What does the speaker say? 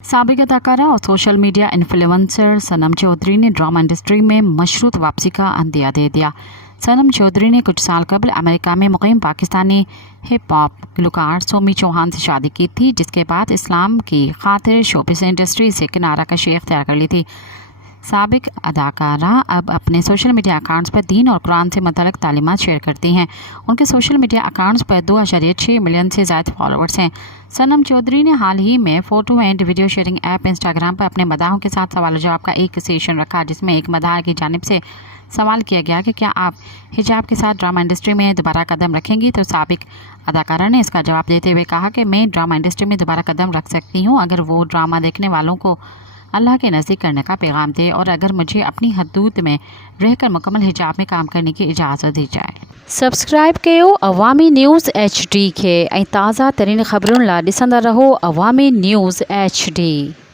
साबिक अदाकारा और सोशल मीडिया इन्फ्लुएंसर सनम चौधरी ने ड्रामा इंडस्ट्री में मशरूत वापसी का अंदिया दे दिया। सनम चौधरी ने कुछ साल कबल अमेरिका में मुक़ीम पाकिस्तानी हिप हॉप गुलकार सोमी चौहान से शादी की थी, जिसके बाद इस्लाम की खातिर शोबिज़ इंडस्ट्री से किनारा कशी इख्तियार कर ली थी। साबिक अदाकारा अब अपने सोशल मीडिया अकाउंट्स पर दीन और कुरान से मुतल्लिक़ तालीमात शेयर करती हैं। उनके सोशल मीडिया अकाउंट्स पर 2.6 मिलियन से ज़्यादा फॉलोअर्स हैं। सनम चौधरी ने हाल ही में photo and video sharing app Instagram पर अपने मदाहों के साथ सवाल जवाब का एक सेशन रखा, जिसमें एक मदाह की जानिब से सवाल किया गया कि क्या आप हिजाब के साथ ड्रामा इंडस्ट्री में दोबारा कदम रखेंगी। तो साबिक अदाकारा ने इसका जवाब देते हुए कहा कि मैं ड्रामा इंडस्ट्री में दोबारा कदम रख सकती हूँ अगर वो ड्रामा देखने वालों को अल्लाह के नज़दीक करने का पैगाम दे और अगर मुझे अपनी हदूद में रहकर मुकम्मल हिजाब में काम करने की इजाज़त दी जाए। सब्सक्राइब कयो अवामी न्यूज़ HD खे ऐं ताज़ा तरीन ख़बरुनि लाइ ॾिसंदा रहो अवामी न्यूज़ HD।